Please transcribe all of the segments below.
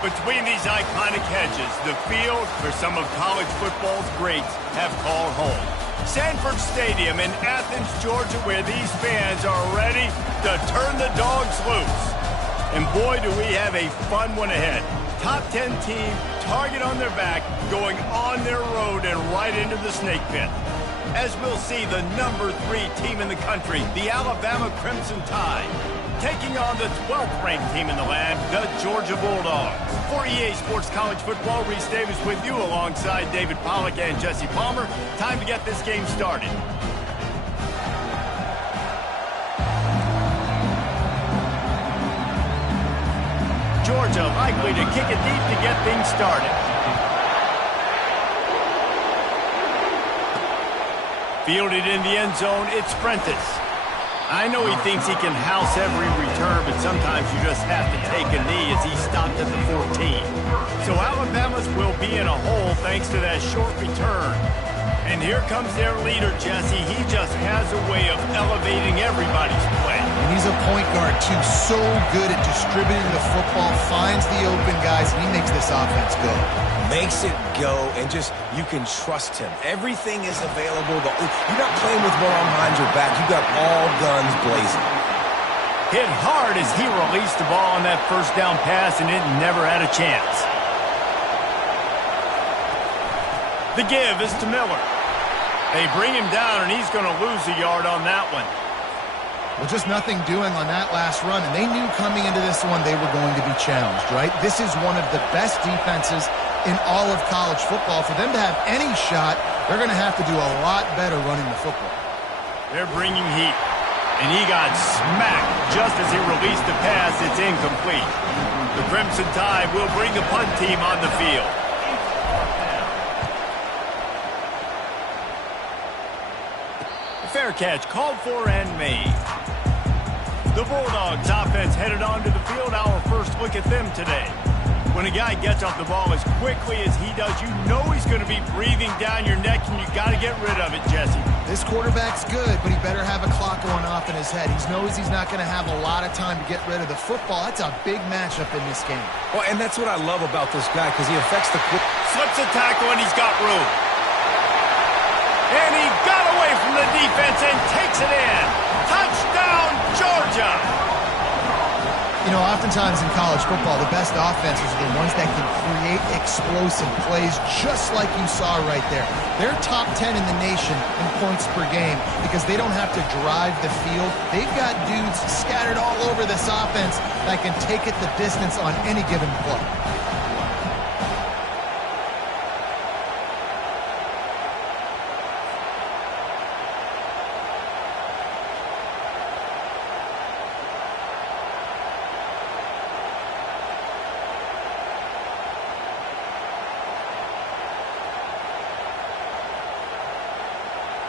Between these iconic hedges, the field for some of college football's greats have called home. Sanford Stadium in Athens, Georgia, where these fans are ready to turn the dogs loose. And boy, do we have a fun one ahead. Top 10 team, target on their back, going on their road and right into the snake pit. As we'll see, the number 3 team in the country, the Alabama Crimson Tide, taking on the 12th ranked team in the land, the Georgia Bulldogs. For EA Sports College Football, Reese Davis with you alongside David Pollack and Jesse Palmer. Time to get this game started. Georgia likely to kick it deep to get things started. Fielded in the end zone, it's Prentice. I know he thinks he can house every return, but sometimes you just have to take a knee as he stopped at the 14. So Alabama's will be in a hole thanks to that short return. And here comes their leader, Jesse. He just has a way of elevating everybody's play. And he's a point guard, too. So good at distributing the football, finds the open guys, and he makes this offense go. Makes it go, and just, you can trust him. Everything is available. You're not playing with one arm behind your back. You got all guns blazing. Hit hard as he released the ball on that first down pass, and it never had a chance. The give is to Miller. They bring him down, and he's going to lose a yard on that one. Well, just nothing doing on that last run, and they knew coming into this one they were going to be challenged, right? This is one of the best defenses in all of college football. For them to have any shot, they're going to have to do a lot better running the football. They're bringing heat, and he got smacked just as he released the pass. It's incomplete. The Crimson Tide will bring the punt team on the field. Fair catch called for and made. The Bulldogs offense headed onto the field. Our first look at them today. When a guy gets off the ball as quickly as he does, you know he's going to be breathing down your neck, and you got to get rid of it, Jesse. This quarterback's good, but he better have a clock going off in his head. He knows he's not going to have a lot of time to get rid of the football. That's a big matchup in this game. Well, and that's what I love about this guy, because he affects the... Slips a tackle, and he's got room. And he got away from the defense and takes it in. Touchdown, Georgia! You know, oftentimes in college football, the best offenses are the ones that can create explosive plays, just like you saw right there. They're top 10 in the nation in points per game because they don't have to drive the field. They've got dudes scattered all over this offense that can take it the distance on any given play.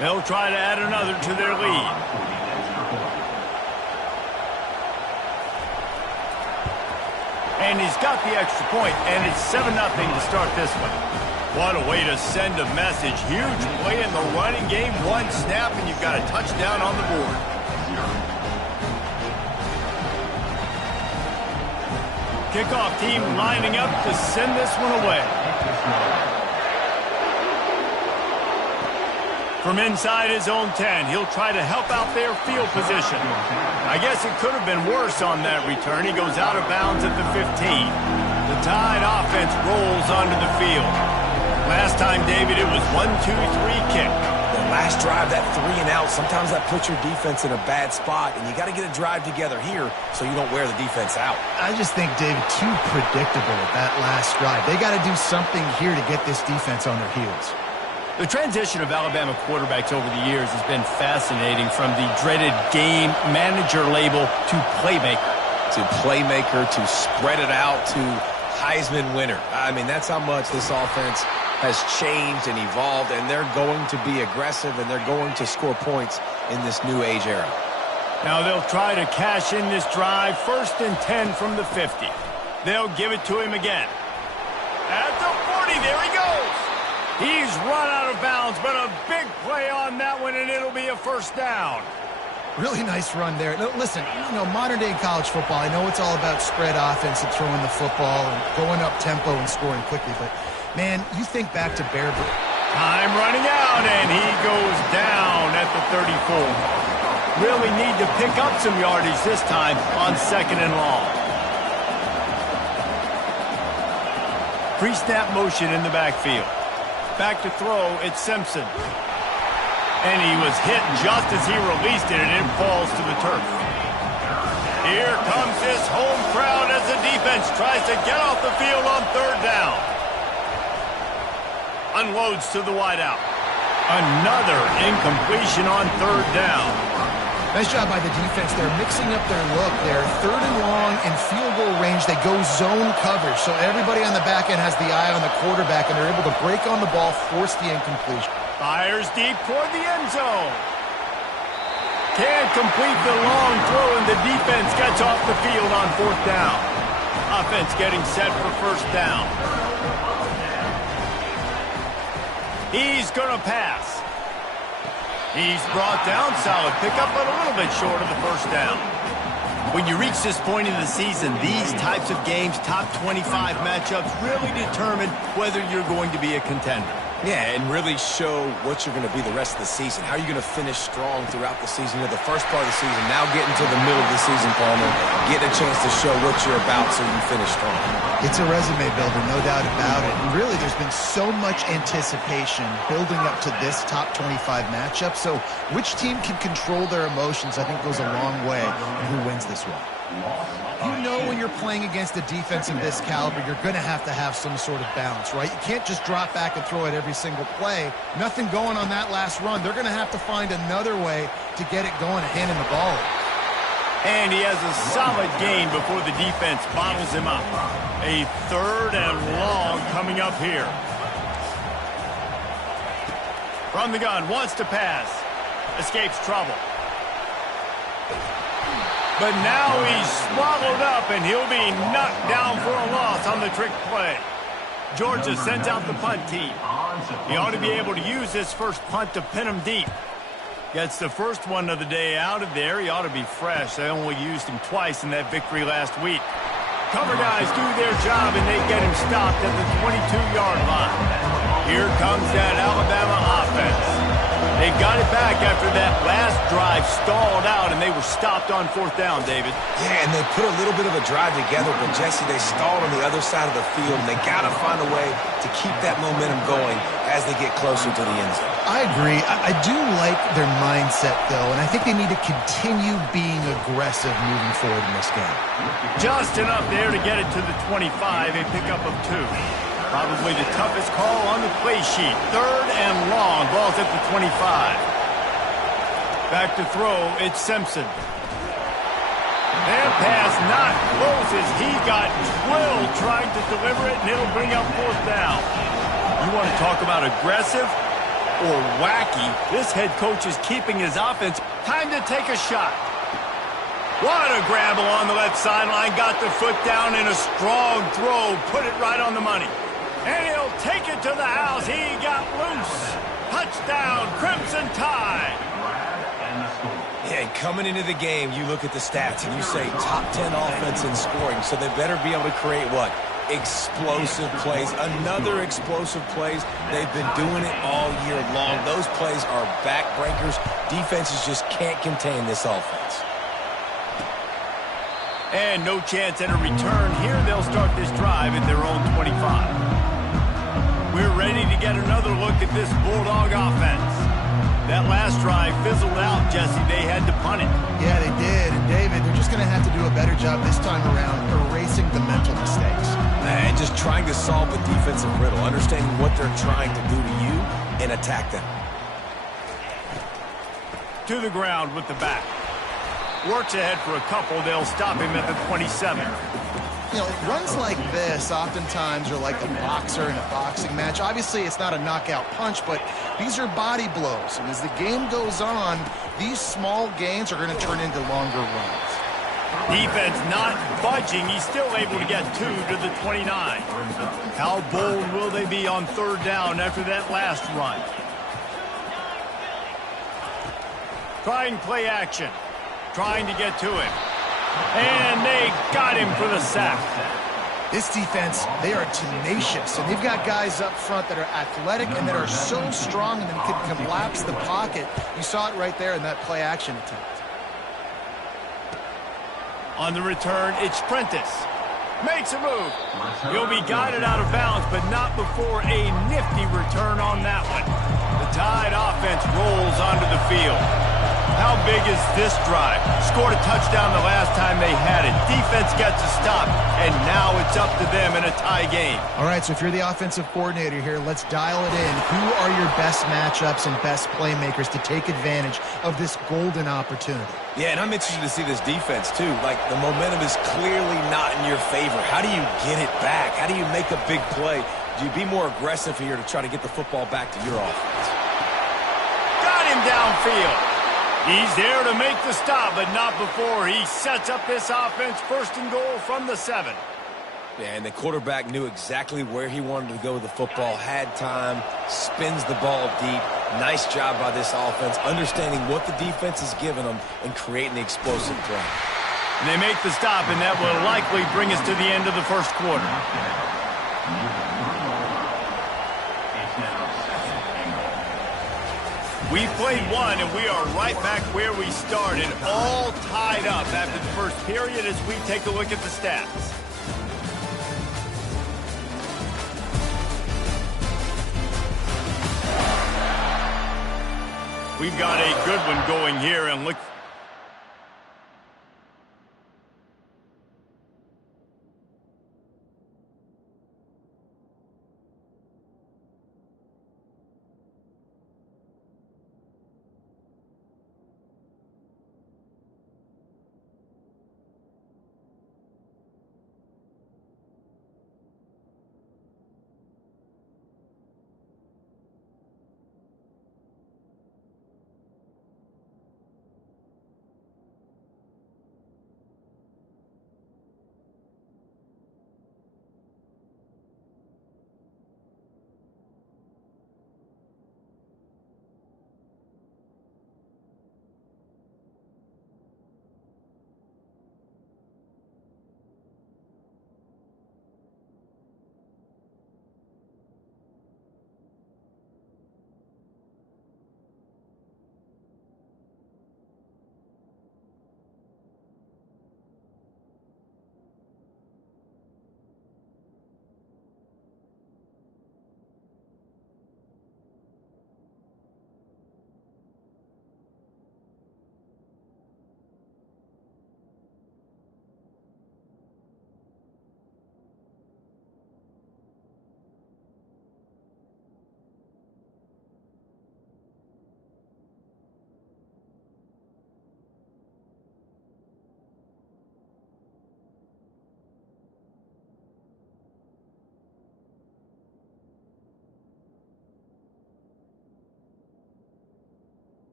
They'll try to add another to their lead. And he's got the extra point, and it's 7-0 to start this one. What a way to send a message. Huge play in the running game. One snap, and you've got a touchdown on the board. Kickoff team lining up to send this one away. From inside his own 10, he'll try to help out their field position. I guess it could have been worse on that return. He goes out of bounds at the 15. The Tide offense rolls onto the field. Last time, David, it was 1-2-3 kick. The last drive, that 3 and out, sometimes that puts your defense in a bad spot, and you got to get a drive together here so you don't wear the defense out. I just think, David, too predictable at that last drive. They got to do something here to get this defense on their heels. The transition of Alabama quarterbacks over the years has been fascinating, from the dreaded game manager label to playmaker. To playmaker, to spread it out, to Heisman winner. I mean, that's how much this offense has changed and evolved, and they're going to be aggressive, and they're going to score points in this new age era. Now they'll try to cash in this drive. 1st and 10 from the 50. They'll give it to him again. At the 40, there he goes. He's run out of bounds, but a big play on that one, and it'll be a first down. Really nice run there. No, listen, modern-day college football, I know it's all about spread offense and throwing the football and going up tempo and scoring quickly, but, man, you think back to Bear Bryant. Time running out, and he goes down at the 34. Really need to pick up some yardage this time on 2nd and long. Pre-snap motion in the backfield. Back to throw, it's Simpson. And he was hit just as he released it, and it falls to the turf. Here comes this home crowd as the defense tries to get off the field on 3rd down. Unloads to the wideout. Another incompletion on 3rd down. Nice job by the defense. They're mixing up their look there. 3rd and long in field goal range. They go zone coverage. So everybody on the back end has the eye on the quarterback, and they're able to break on the ball, force the incompletion. Fires deep toward the end zone. Can't complete the long throw, and the defense gets off the field on 4th down. Offense getting set for 1st down. He's going to pass. He's brought down, solid pickup, but a little bit short of the 1st down. When you reach this point in the season, these types of games, top 25 matchups, really determine whether you're going to be a contender. Yeah, and really show what you're going to be the rest of the season. How are you going to finish strong throughout the season? The first part of the season, now getting to the middle of the season, Palmer, getting a chance to show what you're about so you finish strong. It's a resume builder, no doubt about it. And really, there's been so much anticipation building up to this top 25 matchup. So which team can control their emotions, I think, goes a long way in who wins this one. You know when you're playing against a defense of this caliber, you're going to have some sort of balance, right? You can't just drop back and throw it every single play. Nothing going on that last run. They're going to have to find another way to get it going and handing the ball. And he has a solid gain before the defense bottles him up. A 3rd and long coming up here. From the gun, wants to pass. Escapes trouble. But now he's swallowed up, and he'll be knocked down for a loss on the trick play. Georgia sends out the punt team. He ought to be able to use this first punt to pin him deep. Gets the first one of the day out of there. He ought to be fresh. They only used him twice in that victory last week. Cover guys do their job, and they get him stopped at the 22-yard line. Here comes that Alabama offense. They got it back after that last drive stalled out, and they were stopped on 4th down, David. Yeah, and they put a little bit of a drive together, but, Jesse, they stalled on the other side of the field, and they got to find a way to keep that momentum going as they get closer to the end zone. I agree. I do like their mindset, though, and I think they need to continue being aggressive moving forward in this game. Just enough there to get it to the 25, a pickup of 2. Probably the toughest call on the play sheet. 3rd and long. Ball's at the 25. Back to throw. It's Simpson. And pass not close as he got drilled trying to deliver it, and it'll bring up 4th down. You want to talk about aggressive or wacky? This head coach is keeping his offense. Time to take a shot. What a grab along the left sideline. Got the foot down in a strong throw. Put it right on the money. And he'll take it to the house. He got loose. Touchdown, Crimson Tide. Yeah, coming into the game, you look at the stats and you say top 10 offense in scoring, so they better be able to create what? Explosive plays. Another explosive plays. They've been doing it all year long. Those plays are backbreakers. Defenses just can't contain this offense. And no chance at a return here. They'll start this drive at their own 25. We're ready to get another look at this Bulldog offense. That last drive fizzled out, Jesse. They had to punt it. Yeah, they did. And, David, they're just going to have to do a better job this time around erasing the mental mistakes. And just trying to solve the defensive riddle, understanding what they're trying to do to you and attack them. To the ground with the back. Works ahead for a couple. They'll stop him at the 27. Runs like this oftentimes are like a boxer in a boxing match. Obviously, it's not a knockout punch, but these are body blows. And as the game goes on, these small gains are going to turn into longer runs. Defense not budging. He's still able to get 2 to the 29. How bold will they be on 3rd down after that last run? Trying play action. Trying to get to him. And they got him for the sack. This defense, they are tenacious, and they've got guys up front that are athletic and that are so strong and that can collapse the pocket. You saw it right there in that play action attempt. On the return, it's Prentice. Makes a move. He'll be guided out of bounds, but not before a nifty return on that one. The Tide offense rolls onto the field. How big is this drive? Scored a touchdown the last time they had it. Defense gets a stop, and now it's up to them in a tie game. All right, so if you're the offensive coordinator here, let's dial it in. Who are your best matchups and best playmakers to take advantage of this golden opportunity? Yeah, and I'm interested to see this defense, too. Like, the momentum is clearly not in your favor. How do you get it back? How do you make a big play? Do you be more aggressive here to try to get the football back to your offense? Got him downfield. He's there to make the stop, but not before he sets up this offense first and goal from the 7. Yeah, and the quarterback knew exactly where he wanted to go with the football, had time, spins the ball deep. Nice job by this offense, understanding what the defense is giving them and creating the explosive play. And they make the stop, and that will likely bring us to the end of the first quarter. We played one, and we are right back where we started, all tied up after the first period as we take a look at the stats. We've got a good one going here, and look.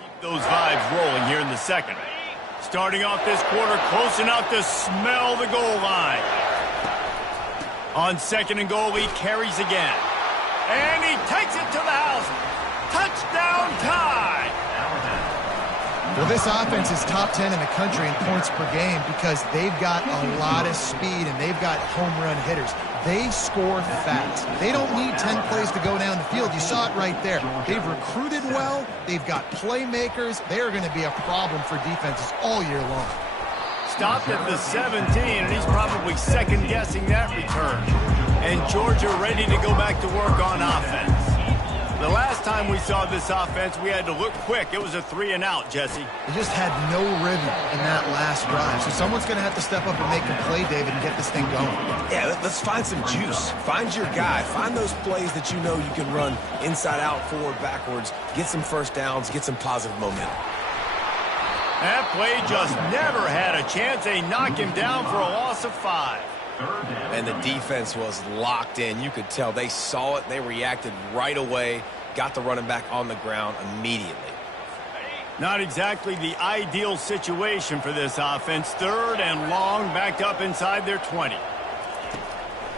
Keep those vibes rolling here in the second. Starting off this quarter close enough to smell the goal line. On second and goal, he carries again. And he takes it to the house. Touchdown Tide! Well, this offense is top 10 in the country in points per game because they've got a lot of speed and they've got home run hitters. They score fast. They don't need 10 plays to go down the field. You saw it right there. They've recruited well. They've got playmakers. They are going to be a problem for defenses all year long. Stopped at the 17, and he's probably second-guessing that return. And Georgia ready to go back to work on offense. The last time we saw this offense, we had to look quick. It was a 3-and-out, Jesse. They just had no rhythm in that last drive. So someone's going to have to step up and make a play, David, and get this thing going. Yeah, let's find some juice. Find your guy. Find those plays that you know you can run inside out, forward, backwards. Get some first downs. Get some positive momentum. That play just never had a chance. They knock him down for a loss of 5. And the defense was locked in. You could tell they saw it. They reacted right away. Got the running back on the ground immediately. Not exactly the ideal situation for this offense. 3rd and long, backed up inside their 20.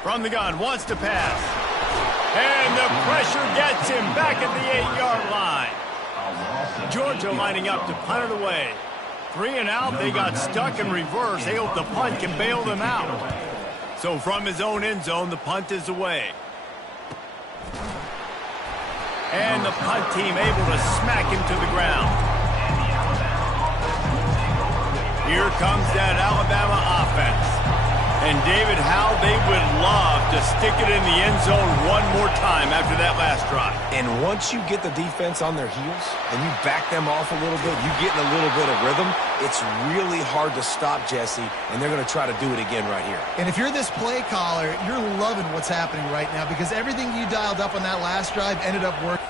From the gun, wants to pass. And the pressure gets him back at the 8-yard line. Georgia lining up to punt it away. 3 and out, they got stuck in reverse. They hope the punt can bail them out. So from his own end zone, the punt is away. And the punt team able to smack him to the ground. Here comes that Alabama offense. And David, how they would love to stick it in the end zone one more time after that last drive. And once you get the defense on their heels and you back them off a little bit, you get in a little bit of rhythm, it's really hard to stop, Jesse, and they're going to try to do it again right here. And if you're this play caller, you're loving what's happening right now because everything you dialed up on that last drive ended up working.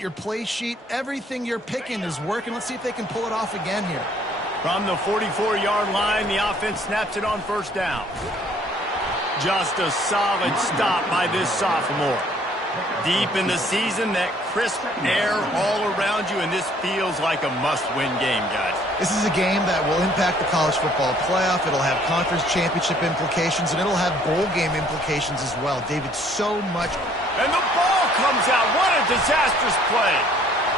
at your play sheet. Everything you're picking is working. Let's see if they can pull it off again here. From the 44-yard line, the offense snaps it on first down. Just a solid stop by this sophomore. Deep in the season, that crisp air all around you, and this feels like a must-win game, guys. This is a game that will impact the college football playoff. It'll have conference championship implications, and it'll have bowl game implications as well. David, so much. And the ball comes out. What a disastrous play.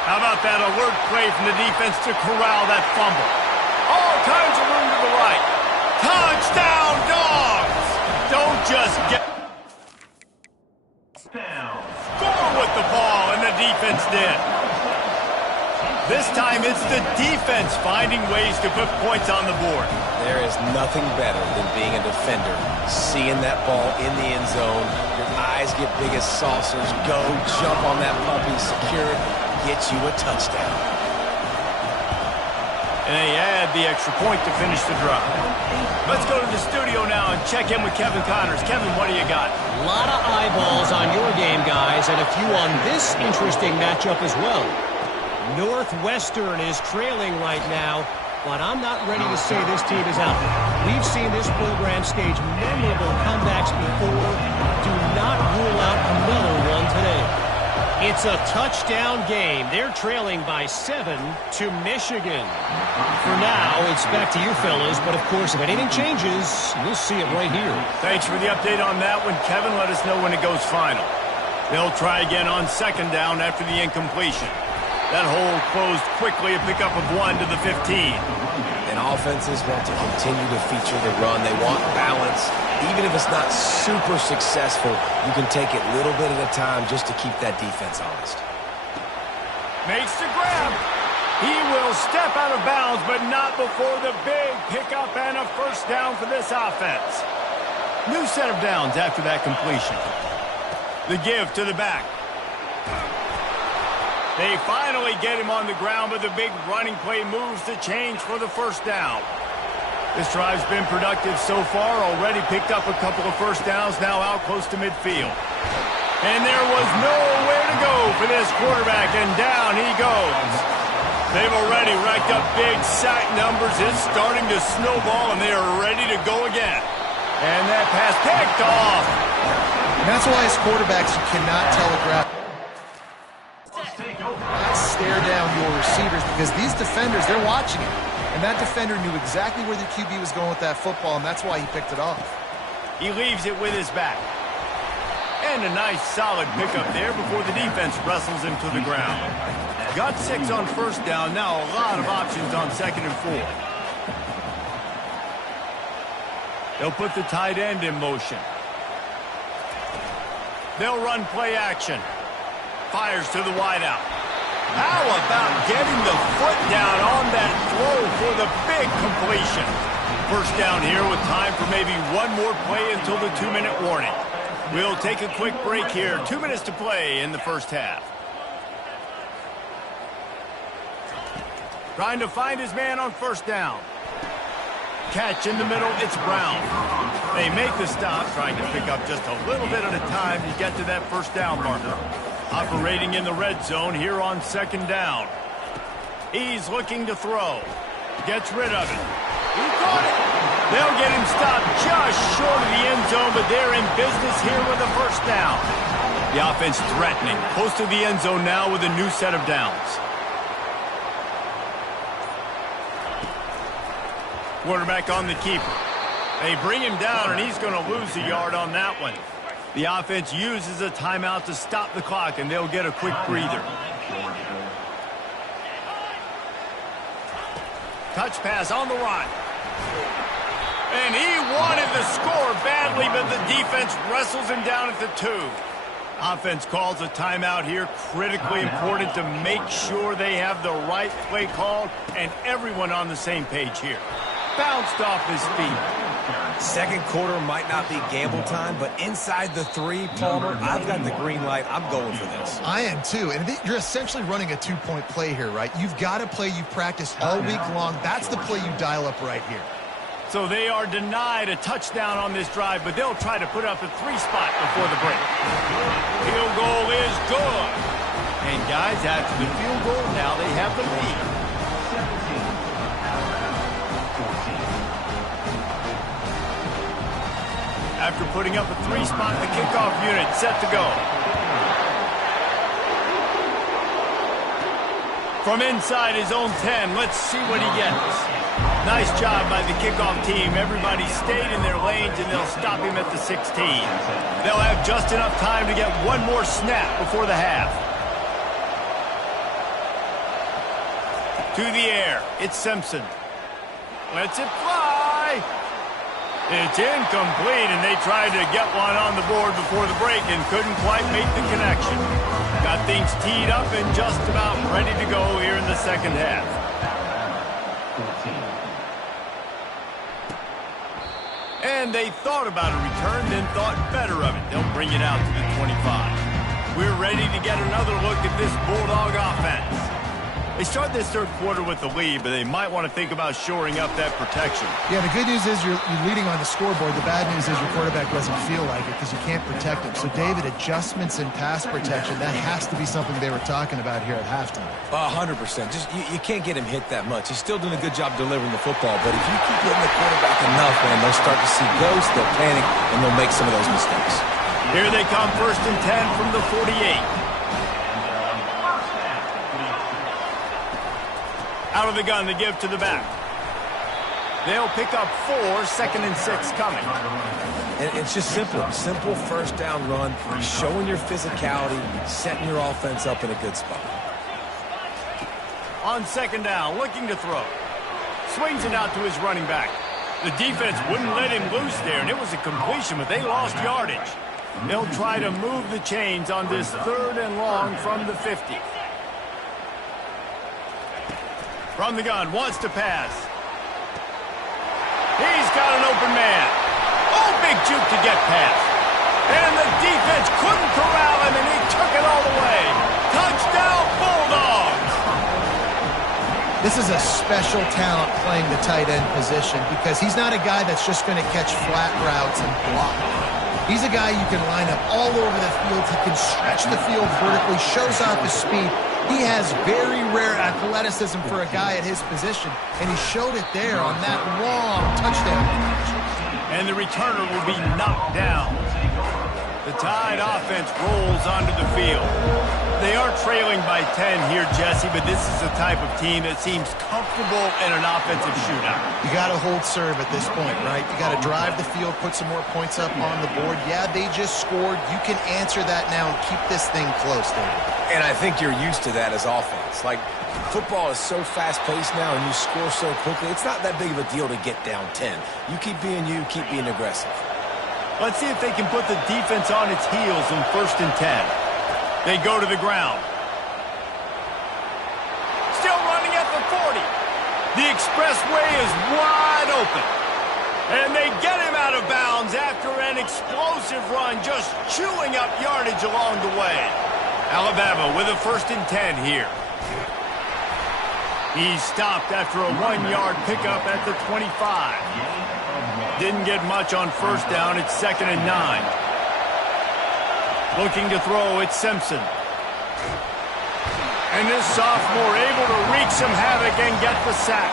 How about that alert play from the defense to corral that fumble? All kinds of room to the right. Touchdown, Dogs! Don't just get... Score with the ball, and the defense did. This time it's the defense finding ways to put points on the board. There is nothing better than being a defender, seeing that ball in the end zone. Your eyes get big as saucers. Go, jump on that puppy, secure it, get you a touchdown. And they add the extra point to finish the drive. Let's go to the studio now and check in with Kevin Connors. Kevin, what do you got? A lot of eyeballs on your game, guys, and a few on this interesting matchup as well. Northwestern is trailing right now, but I'm not ready to say this team is out. We've seen this program stage memorable comebacks before. Do not rule out another one today. It's a touchdown game. They're trailing by 7 to Michigan. For now, it's back to you fellas, but of course, if anything changes, you'll see it right here. Thanks for the update on that one, Kevin. Let us know when it goes final. They'll try again on second down after the incompletion. That hole closed quickly, a pickup of 1 to the 15. And offenses want to continue to feature the run. They want balance. Even if it's not super successful, you can take it little bit at a time just to keep that defense honest. Makes the grab. He will step out of bounds, but not before the big pickup and a first down for this offense. New set of downs after that completion. The give to the back. They finally get him on the ground, but the big running play moves the change for the first down. This drive's been productive so far, already picked up a couple of first downs, now out close to midfield. And there was nowhere to go for this quarterback, and down he goes. They've already racked up big sack numbers. It's starting to snowball, and they are ready to go again. And that pass picked off. And that's why as quarterbacks you cannot telegraph. Not stare down your receivers because these defenders, they're watching it. And that defender knew exactly where the QB was going with that football, and that's why he picked it off. He leaves it with his back. And a nice solid pickup there before the defense wrestles him to the ground. Got 6 on first down, now a lot of options on second and 4. They'll put the tight end in motion. They'll run play action. Fires to the wideout. How about getting the foot down on that throw for the big completion? First down here with time for maybe one more play until the 2-minute warning. We'll take a quick break here. 2 minutes to play in the first half. Trying to find his man on first down. Catch in the middle, it's Brown. They make the stop, trying to pick up just a little bit at a time to get to that first down marker. Operating in the red zone here on second down. He's looking to throw. Gets rid of it. He caught it. They'll get him stopped just short of the end zone, but they're in business here with a first down. The offense threatening. Close to the end zone now with a new set of downs. Quarterback on the keeper. They bring him down, and he's going to lose a yard on that one. The offense uses a timeout to stop the clock, and they'll get a quick breather. Touch pass on the run. And he wanted the score badly, but the defense wrestles him down at the 2. Offense calls a timeout here. Critically important to make sure they have the right play called and everyone on the same page here. Bounced off his feet. Second quarter might not be gamble time, but inside the 3, Palmer, I've got the green light. I'm going for this. I am too. And you're essentially running a 2-point play here, right? You've got a play you've practiced all week long. That's the play you dial up right here. So they are denied a touchdown on this drive, but they'll try to put up a 3 spot before the break. Field goal is good. And guys, after the field goal, now they have the lead. After putting up a 3-spot, the kickoff unit set to go. From inside his own 10, let's see what he gets. Nice job by the kickoff team. Everybody stayed in their lanes, and they'll stop him at the 16. They'll have just enough time to get one more snap before the half. To the air, it's Simpson. Lets it fly. It's incomplete, and they tried to get one on the board before the break and couldn't quite make the connection. Got things teed up and just about ready to go here in the second half. And they thought about a return, then thought better of it. They'll bring it out to the 25. We're ready to get another look at this Bulldog offense. They start this third quarter with the lead, but they might want to think about shoring up that protection. Yeah, the good news is you're leading on the scoreboard. The bad news is your quarterback doesn't feel like it because you can't protect him. So, David, adjustments in pass protection, that has to be something they were talking about here at halftime. 100%. Just you can't get him hit that much. He's still doing a good job delivering the football, but if you keep hitting the quarterback enough, man, they'll start to see ghosts, they'll panic, and they'll make some of those mistakes. Here they come, 1st and 10 from the 48. Out of the gun, the give to the back. They'll pick up 4, 2nd and 6 coming. And it's just simple. Simple first down run, showing your physicality, setting your offense up in a good spot. On 2nd down, looking to throw. Swings it out to his running back. The defense wouldn't let him loose there, and it was a completion, but they lost yardage. They'll try to move the chains on this 3rd and long from the 50. From the gun, wants to pass. He's got an open man. Oh, big juke to get past. And the defense couldn't corral him, and he took it all the way. Touchdown, Bulldogs! This is a special talent playing the tight end position because he's not a guy that's just going to catch flat routes and block. He's a guy you can line up all over the field. He can stretch the field vertically, shows off his speed. He has very rare athleticism for a guy at his position, and he showed it there on that long touchdown catch. And the returner will be knocked down. The Tide offense rolls onto the field. They are trailing by 10 here, Jesse, but this is the type of team that seems comfortable in an offensive shootout. You got to hold serve at this point, right? You got to drive the field, put some more points up on the board. Yeah, they just scored. You can answer that now and keep this thing close, David. And I think you're used to that as offense. Like, football is so fast-paced now and you score so quickly, it's not that big of a deal to get down 10. You keep being you, keep being aggressive. Let's see if they can put the defense on its heels in 1st and 10. They go to the ground. Still running at the 40. The expressway is wide open. And they get him out of bounds after an explosive run, just chewing up yardage along the way. Alabama with a 1st and 10 here. He's stopped after a 1-yard pickup at the 25. Didn't get much on 1st down. It's 2nd and 9. Looking to throw, it's Simpson. And this sophomore able to wreak some havoc and get the sack.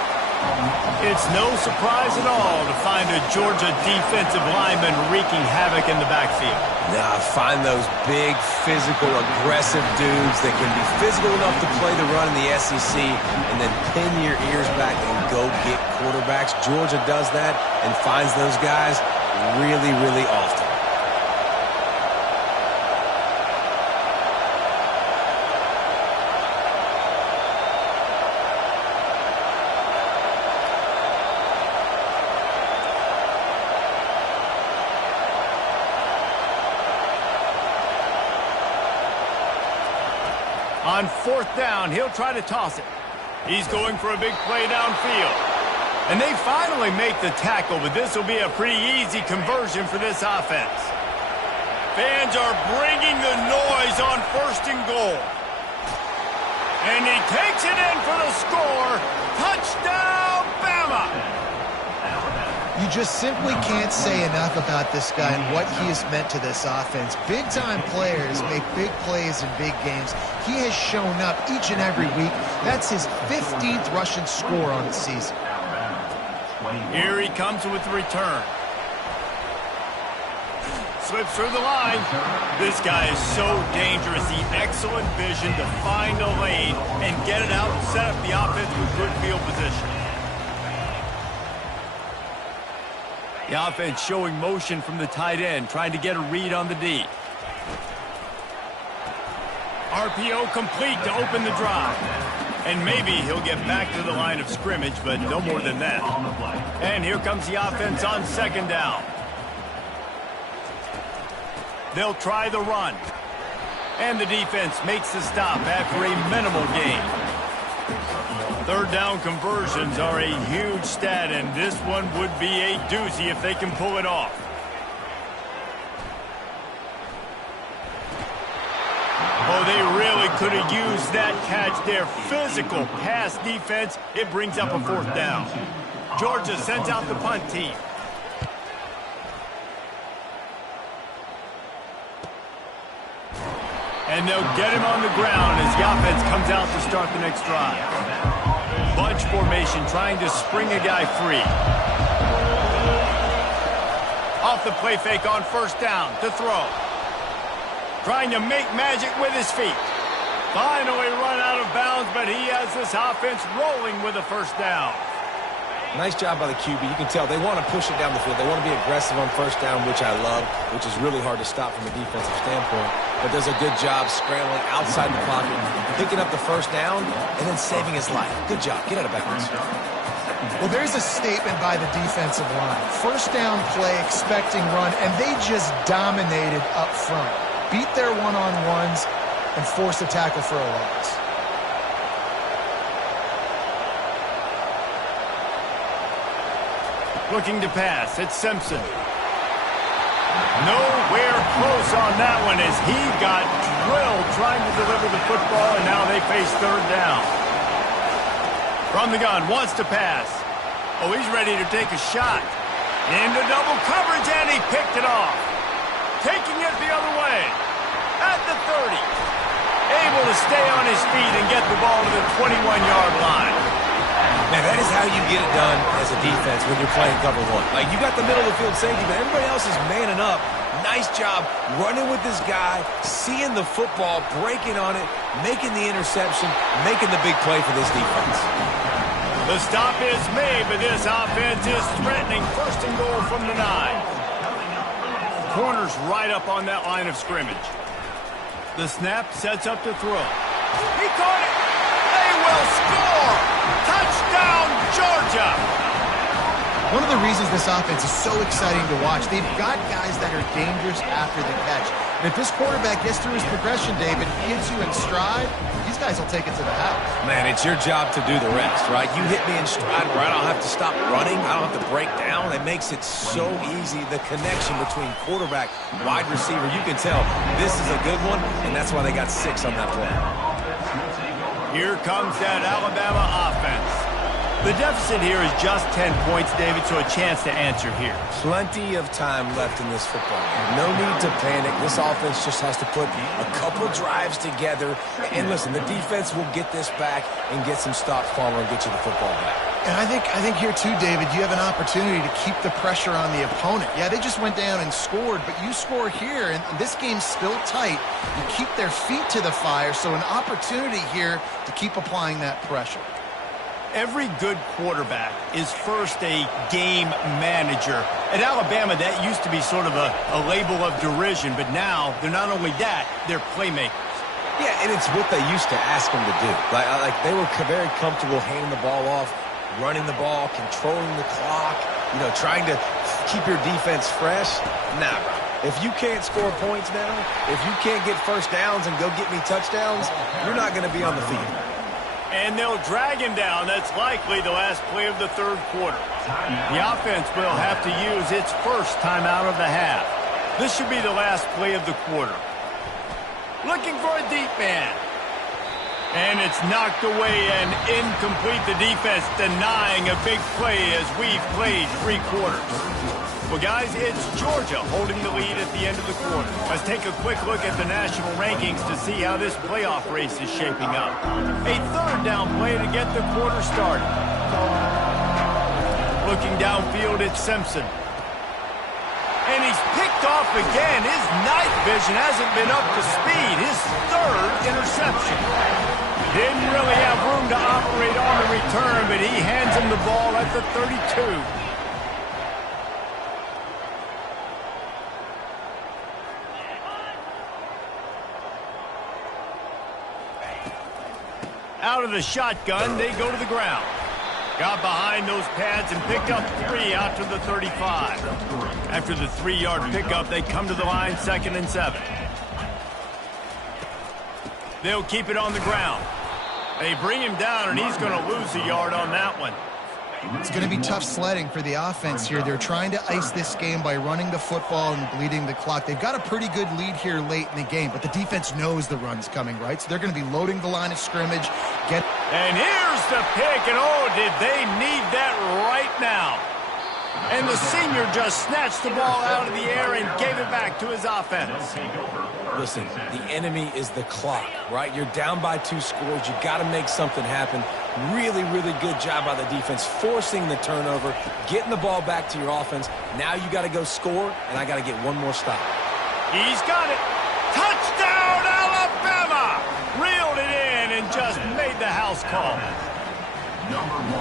It's no surprise at all to find a Georgia defensive lineman wreaking havoc in the backfield. Nah, find those big, physical, aggressive dudes that can be physical enough to play the run in the SEC and then pin your ears back and go get quarterbacks. Georgia does that and finds those guys really, really often. On 4th down, he'll try to toss it. He's going for a big play downfield. And they finally make the tackle, but this will be a pretty easy conversion for this offense. Fans are bringing the noise on 1st and goal. And he takes it in for the score. Touchdown, Bama! You just simply can't say enough about this guy and what he has meant to this offense. Big-time players make big plays in big games. He has shown up each and every week. That's his 15th rushing score on the season. Here he comes with the return. Slips through the line. This guy is so dangerous. The excellent vision to find a lane and get it out and set up the offense with good field position. The offense showing motion from the tight end, trying to get a read on the D. RPO complete to open the drive. And maybe he'll get back to the line of scrimmage, but no more than that. And here comes the offense on second down. They'll try the run. And the defense makes the stop after a minimal gain. Third down conversions are a huge stat, and this one would be a doozy if they can pull it off. Oh, they really could have used that catch there. Physical pass defense. It brings up a fourth down. Georgia sends out the punt team. And they'll get him on the ground as the offense comes out to start the next drive. Bunch formation trying to spring a guy free. Off the play fake on first down to throw. Trying to make magic with his feet. Finally run out of bounds, but he has this offense rolling with a first down. Nice job by the QB. You can tell they want to push it down the field. They want to be aggressive on first down, which I love, which is really hard to stop from a defensive standpoint. But does a good job scrambling outside the pocket, picking up the first down, and then saving his life. Good job. Get out of bounds. Well, there's a statement by the defensive line. First down play, expecting run, and they just dominated up front. Beat their one-on-ones and force a tackle for a loss. Looking to pass. It's Simpson. Nowhere close on that one as he got drilled trying to deliver the football, and now they face third down. From the gun, wants to pass. Oh, he's ready to take a shot. Into double coverage, and he picked it off. Taking it the other way. At the 30. Able to stay on his feet and get the ball to the 21-yard line. Man, that is how you get it done as a defense when you're playing cover one. Like, you got the middle of the field safety, but everybody else is manning up. Nice job running with this guy, seeing the football, breaking on it, making the interception, making the big play for this defense. The stop is made, but this offense is threatening first and goal from the 9. Corner's right up on that line of scrimmage. The snap sets up to throw. He caught it. They will score. Touchdown, Georgia. One of the reasons this offense is so exciting to watch, they've got guys that are dangerous after the catch. And if this quarterback gets through his progression, David, gets you in stride, these guys will take it to the house. Man, it's your job to do the rest, right? You hit me in stride where I don't have to stop running. I don't have to break down. It makes it so easy. The connection between quarterback, wide receiver, you can tell this is a good one, and that's why they got 6 on that play. Here comes that Alabama offense. The deficit here is just 10 points, David, so a chance to answer here. Plenty of time left in this football game. No need to panic. This offense just has to put a couple drives together. And listen, the defense will get this back and get some stops following and get you the football back. And I think here too, David, you have an opportunity to keep the pressure on the opponent. Yeah, they just went down and scored, but you score here, and this game's still tight. You keep their feet to the fire, so an opportunity here to keep applying that pressure. Every good quarterback is first a game manager. At Alabama, that used to be sort of a label of derision, but now they're not only that, they're playmakers. Yeah, and it's what they used to ask them to do. Like they were very comfortable handing the ball off, running the ball, controlling the clock, trying to keep your defense fresh. Nah, bro. If you can't score points now, if you can't get first downs and go get me touchdowns, you're not going to be on the field. And they'll drag him down. That's likely the last play of the third quarter. The offense will have to use its first timeout of the half. This should be the last play of the quarter. Looking for a deep man. And it's knocked away and incomplete. The defense denying a big play as we've played 3 quarters. Well, guys, it's Georgia holding the lead at the end of the quarter. Let's take a quick look at the national rankings to see how this playoff race is shaping up. A third down play to get the quarter started. Looking downfield, it's Simpson. And he's picked off again. His night vision hasn't been up to speed. His 3rd interception. Didn't really have room to operate on the return, but he hands him the ball at the 32. Out of the shotgun, they go to the ground. Got behind those pads and picked up 3 out to the 35. After the 3-yard pickup, they come to the line 2nd and 7. They'll keep it on the ground. They bring him down, and he's going to lose a yard on that one. It's going to be tough sledding for the offense here. They're trying to ice this game by running the football and bleeding the clock. They've got a pretty good lead here late in the game, but the defense knows the run's coming, right? So they're going to be loading the line of scrimmage. And here's the pick, and oh, did they need that right now. And the senior just snatched the ball out of the air and gave it back to his offense. Listen, the enemy is the clock, right? You're down by 2 scores. You got to make something happen. Really, really good job by the defense, forcing the turnover, getting the ball back to your offense. Now you got to go score, and I got to get one more stop. He's got it. Touchdown, Alabama! Reeled it in and just made the house call.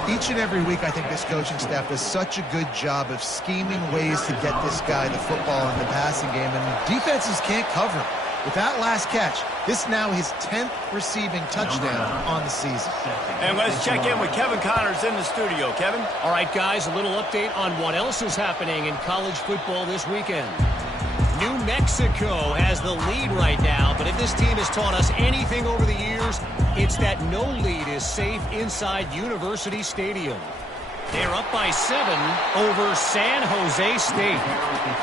Each and every week, I think this coaching staff does such a good job of scheming ways to get this guy the football in the passing game, and defenses can't cover. With that last catch, this now his 10th receiving touchdown on the season. And let's check in with Kevin Connors in the studio. Kevin? All right, guys, a little update on what else is happening in college football this weekend. New Mexico has the lead right now, but if this team has taught us anything over the years, it's that no lead is safe inside University Stadium. They're up by 7 over San Jose State.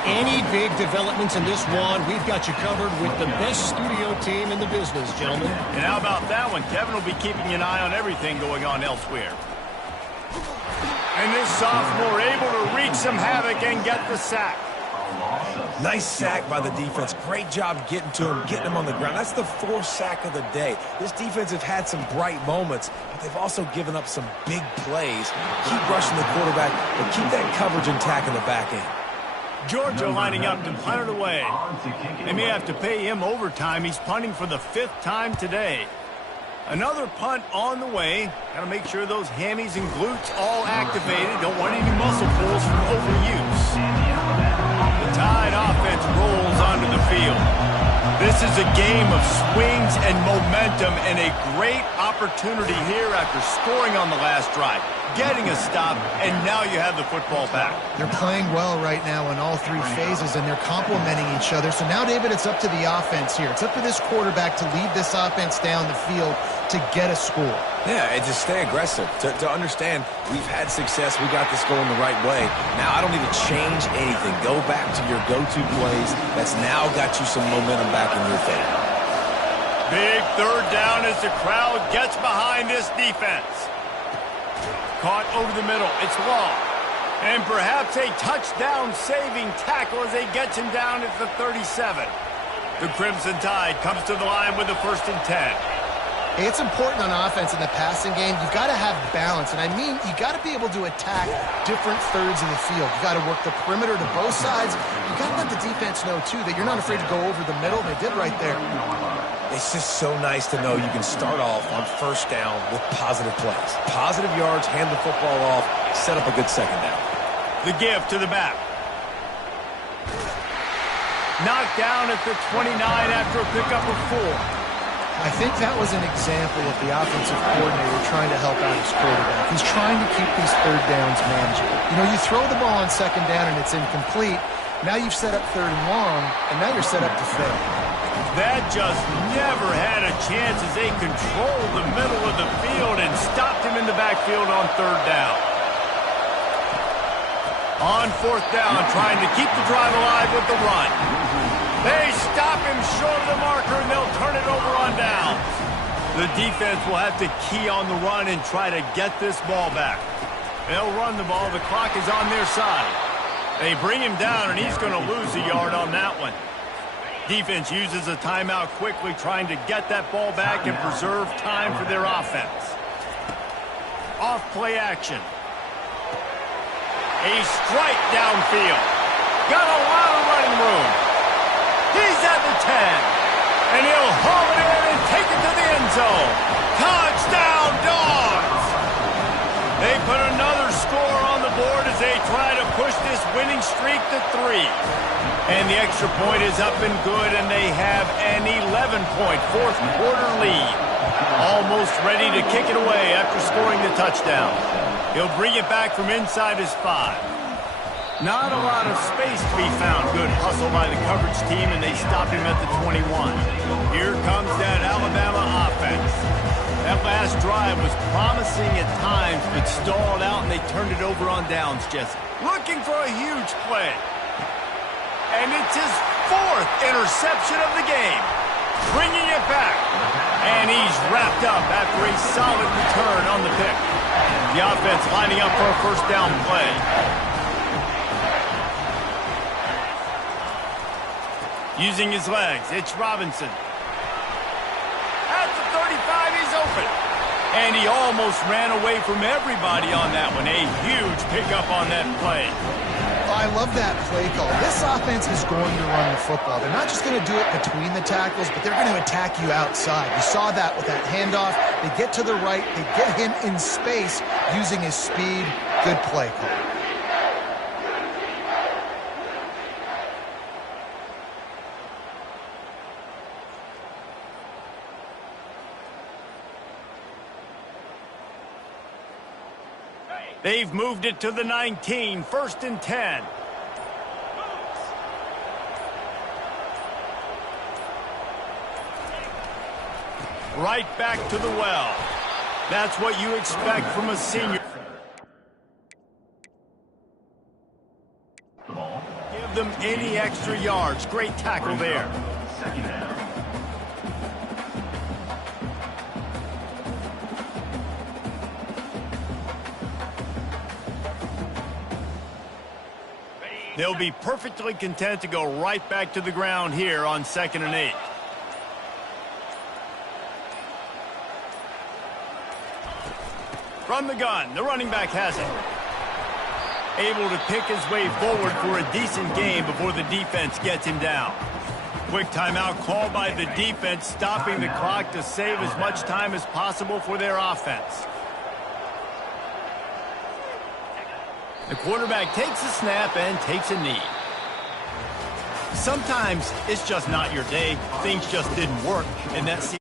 Any big developments in this one, we've got you covered with the best studio team in the business, gentlemen. And how about that one? Kevin will be keeping an eye on everything going on elsewhere. And this sophomore able to wreak some havoc and get the sack. Nice sack by the defense. Great job getting to him, getting him on the ground. That's the 4th sack of the day. This defense have had some bright moments, but they've also given up some big plays. Keep rushing the quarterback, but keep that coverage intact in the back end. Georgia lining up to punt it away. They may have to pay him overtime. He's punting for the 5th time today. Another punt on the way. Got to make sure those hammies and glutes all activated. Don't want any muscle pulls from overuse. The Tide offense rolls onto the field. This is a game of swings and momentum and a great opportunity here after scoring on the last drive, getting a stop, and now you have the football back. They're playing well right now in all 3 phases, and they're complementing each other. So now, David, it's up to the offense here. It's up to this quarterback to lead this offense down the field to get a score. Yeah, and just stay aggressive. To understand, we've had success. We got this going the right way. Now I don't need to change anything. Go back to your go-to plays. That's now got you some momentum back in your favor. Big 3rd down as the crowd gets behind this defense. Caught over the middle. It's Law. And perhaps a touchdown-saving tackle as they get him down at the 37. The Crimson Tide comes to the line with the 1st and 10. It's important on offense in the passing game. You've got to have balance. And I mean, you got to be able to attack different thirds in the field. You got to work the perimeter to both sides. You got to let the defense know, too, that you're not afraid to go over the middle. They did right there. It's just so nice to know you can start off on 1st down with positive plays. Positive yards, hand the football off, set up a good 2nd down. The give to the back. Knocked down at the 29 after a pickup of 4. I think that was an example of the offensive coordinator trying to help out his quarterback. He's trying to keep these 3rd downs manageable. You know, you throw the ball on 2nd down and it's incomplete. Now you've set up 3rd and long, and now you're set up to fail. That just never had a chance as they controlled the middle of the field and stopped him in the backfield on 3rd down. On 4th down, trying to keep the drive alive with the run. They stop him short of the marker, and they'll turn it over on down. The defense will have to key on the run and try to get this ball back. They'll run the ball. The clock is on their side. They bring him down, and he's going to lose a yard on that one. Defense uses a timeout quickly, trying to get that ball back and preserve time for their offense. Off play action. A strike downfield. Got a lot of running room. He's at the 10. And he'll haul it in and take it to the end zone. Touchdown, Dogs! They put another score on the board as they try to push this winning streak to 3. And the extra point is up and good, and they have an 11-point fourth quarter lead. Almost ready to kick it away after scoring the touchdown. He'll bring it back from inside his 5. Not a lot of space to be found. Good hustle by the coverage team, and they stop him at the 21. Here comes that Alabama offense. That last drive was promising at times, but stalled out, and they turned it over on downs, Jesse. Looking for a huge play. And it's his 4th interception of the game. Bringing it back. And he's wrapped up after a solid return on the pick. The offense lining up for a first down play. Using his legs, it's Robinson. At the 35, he's open. And he almost ran away from everybody on that one. A huge pickup on that play. I love that play call. This offense is going to run the football. They're not just going to do it between the tackles, but they're going to attack you outside. You saw that with that handoff. They get to the right. They get him in space using his speed. Good play call. They've moved it to the 19, 1st and 10. Right back to the well. That's what you expect from a senior. Give them any extra yards. Great tackle there. They'll be perfectly content to go right back to the ground here on 2nd and 8. From the gun, the running back has it. Able to pick his way forward for a decent gain before the defense gets him down. Quick timeout called by the defense, stopping the clock to save as much time as possible for their offense. The quarterback takes a snap and takes a knee. Sometimes it's just not your day. Things just didn't work, and that's